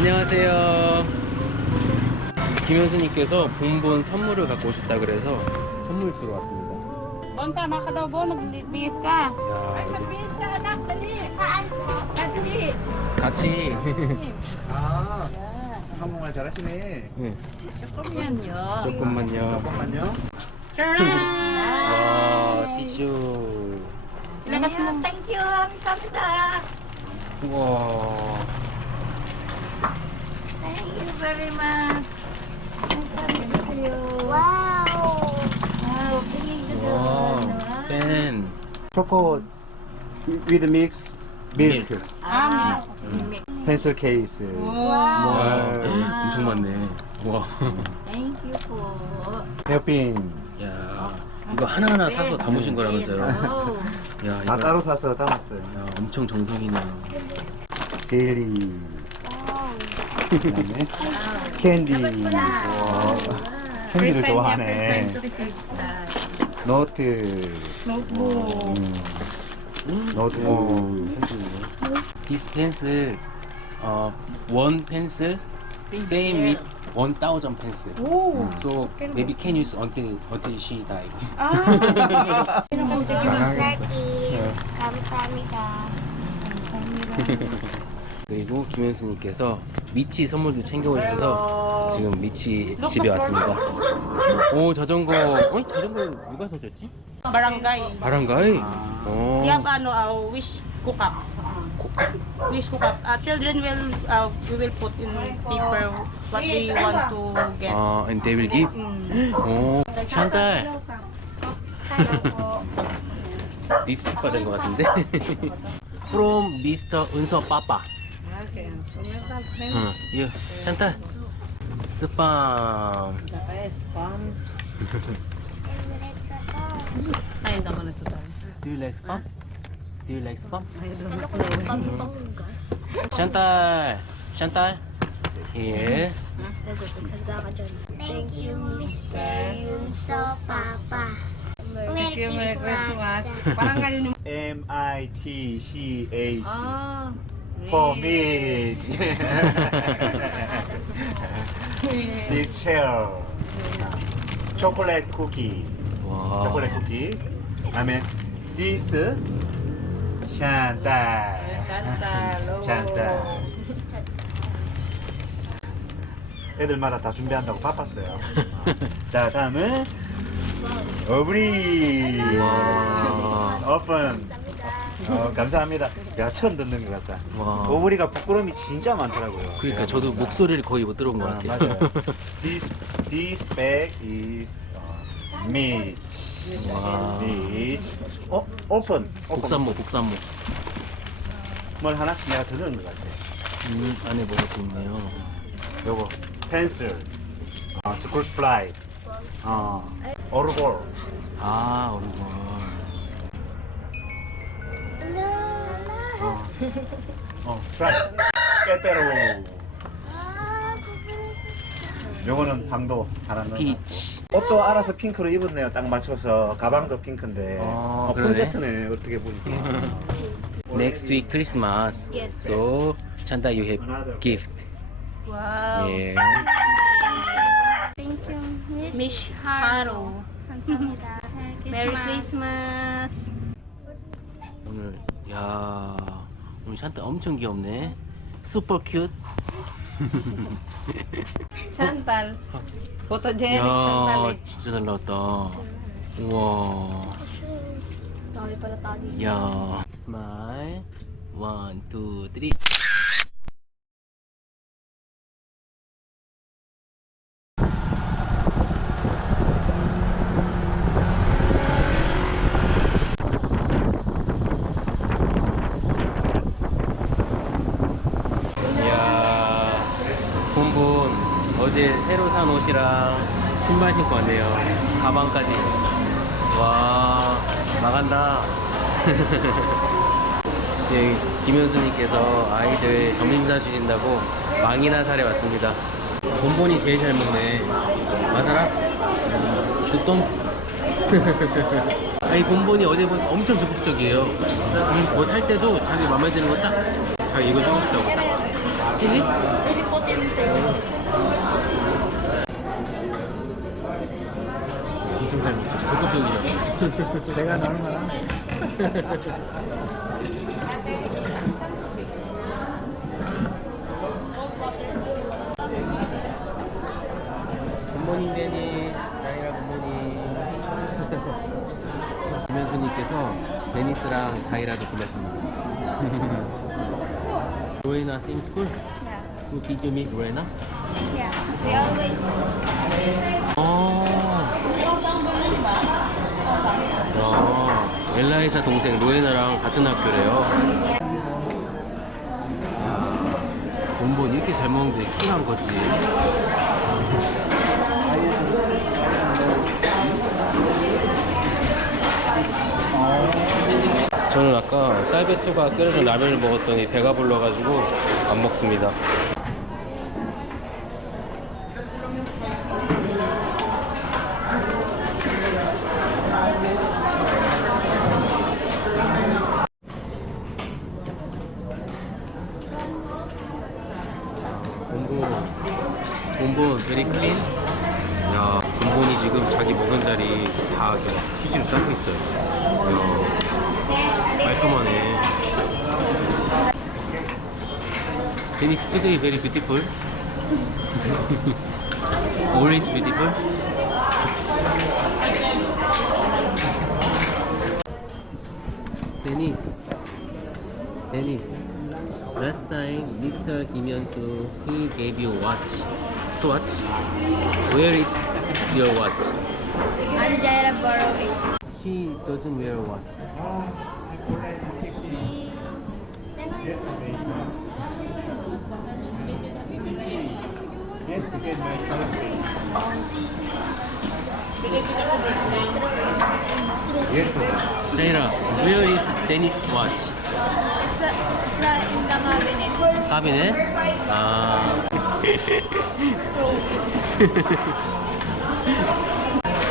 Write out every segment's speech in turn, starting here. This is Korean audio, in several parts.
안녕하세요. 김현수님께서 본본 선물을 갖고 오셨다 그래서 선물 주러 왔습니다. Ka. 야, 이게 anak, dali. Saan? Kasi. 같이. 아. 한국말 잘하시네. 네. 조금만요. 잠깐만요. Charan! 와, 티슈. Lakas mo. Thank you. Kamsahamnida. 우와. Thank you very much. Wow, pinig na 와, doon. pen. 초코 with mix milk. Ah, 펜슬 케이스. 와, Wow. 엄청 많네. 와. Thank you po. 헤어핀. 야, 이거 하나하나 사서 담으신 거라면서요. Oh. 야, 다 이거 따로 사서 담았어요. 야, 엄청 정성이네요. 젤리. 그다음에 캔디. 와, 캔디를 좋아하네. 노트. 음, 노트. This pencil, uh, one pencil, same with one thousand pencil. Oh. So maybe can use until until she die. Ah. 네. 감사합니다. 그리고 김현수님께서 미치 선물도 챙겨오셔서 지금 미치 집에 왔습니다. 오 자전거, 어 자전거 누가 사줬지? Barangay. 바람가이. 아. 오. We have ano, uh, wish cook up. Wish cook up. Uh, children will, uh, we will put in paper what we want to get. 아, and they will give. Mm. 오, 샨달. 립스틱 받은 것 같은데. From Mr. 은서 빠빠. Okay. So, 응, 이거 샨달. 스팸. Ay, hindi naman ito tayo. Do you like spam? Do you like spam? 샨딸, 샨딸. Here. Thank you, Mr. Yunso Papa. Thank you, Merry Christmas. Parang ngayon me. This shell. 초콜릿 쿠키. 와. 초콜릿 쿠키. this 샨딸. 샨딸, 오. 샨딸. 애들마다 다 준비한다고 바빴어요. 자, 다음은 어브리. 와. 오픈. 어, 감사합니다. 야, 처음 듣는 것 같다. 와. 오브리가 부끄러움이 진짜 많더라고요. 그러니까 저도 목소리를 거의 못 들어본 것 아, 같아요. 맞아요. This this bag is uh, meat. 와. meat. 어. 오픈. 복산모, 복산모. 뭘 하나씩 내가 더 넣은 것 같아. 음, 안에 뭐가 또 있네요. 요거 펜슬, 어, 스쿨 플라이, 어, 오르골. 아, 오리건. 어, 어, 트라이, 빼빼로. 요거는 방도 넣어. 피치. 옷도 알아서 핑크로 입었네요. 딱 맞춰서 가방도 핑크인데. 아, 어, 그러네. 콘셉트네. 어떻게 보니까. Next week Christmas. Yes. So, Chanta, you have Another. gift. Wow. Yeah. Thank you, Miss, Miss Haro. 감사합니다. Merry Christmas. 오늘 야 오늘 샨타 엄청 귀엽네. 슈퍼 큐트. Photogenic Chantal 야 eh. 진짜 잘 나왔다. 우와. Sorry pala tayo. 야. 스마일. 원, 투, 쓰리. 이야, 본분 어제 새로 산 옷이랑 신발 신고 왔네요. 가방까지. 와, 나간다. 예, 김현수님께서 아이들 점심 사주신다고 망이나 사러 왔습니다. 본본이 제일 잘 먹네. 맞아라? 주똥? 아니, 본본이 어제 보니까 엄청 적극적이에요. 뭐 살 때도 자기 마음에 드는 거 딱, 자기 이거 사고 싶다고 딱 실리? 엄청 잘 먹죠. 적극적이죠. 제가 나오는 거랑 굿모닝 데니 자이라 굿모닝 김현수님께서 데니스랑 자이라도 불렀습니다 로에나 쌤 스쿨? So did you meet 로에나? Yeah. They always. 어. 야, 엘라이사 동생 로에나랑 같은 학교래요. 본본 이렇게 잘 먹는데 안 컸지. 저는 아까 쌀배추가 끓여준 라면을 먹었더니 배가 불러가지고 안 먹습니다. 본본 본본 베리 클린 야 본본이 지금 자기 자리 다 이렇게 휴지로 닦고 있어요 야 깔끔하네 데니스 today very beautiful always beautiful 데니스 데니스 Last time, Mr. Kim Hyun-soo, he gave you watch. Swatch. Where is your watch? And Jaira borrow it. She doesn't wear a watch. She. Yes, you can my birthday. Yes. Jaira, where is Dennis watch? It's, a, it's a, in the cabinet. cabinet? 아,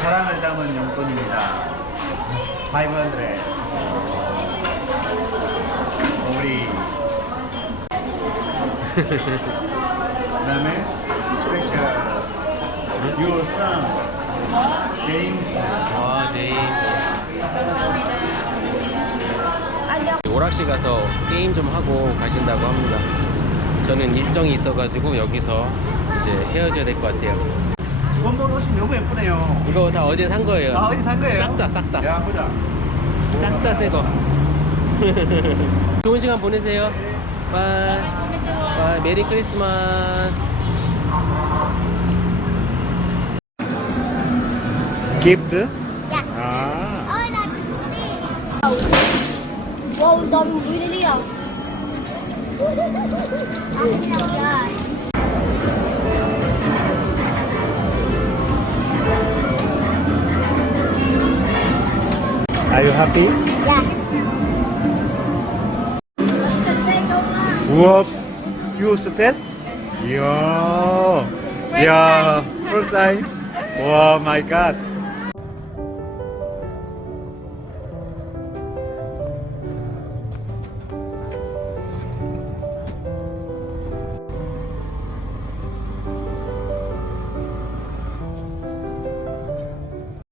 사랑을 담은 용돈입니다. 500. 우리. 그 다음에 스페셜 your son James. 와, 제인. Ano? 오락실 가서 게임 좀 하고 가신다고 합니다. 저는 일정이 있어가지고 여기서 이제 헤어져야 될 것 같아요. 원본 옷이 너무 예쁘네요. 이거 다 어제 산 거예요. 아 어디 산 거예요? 싹 다, 싹 다. 야 보자. 싹 다 새 거. 좋은 시간 보내세요. 바이. 바이. 메리 크리스마스. 기프트? Yeah. 아. Oh, that's me. Wow, lang happy? Yeah. 우와, you success? 이야, 이야, first time. 와, my God.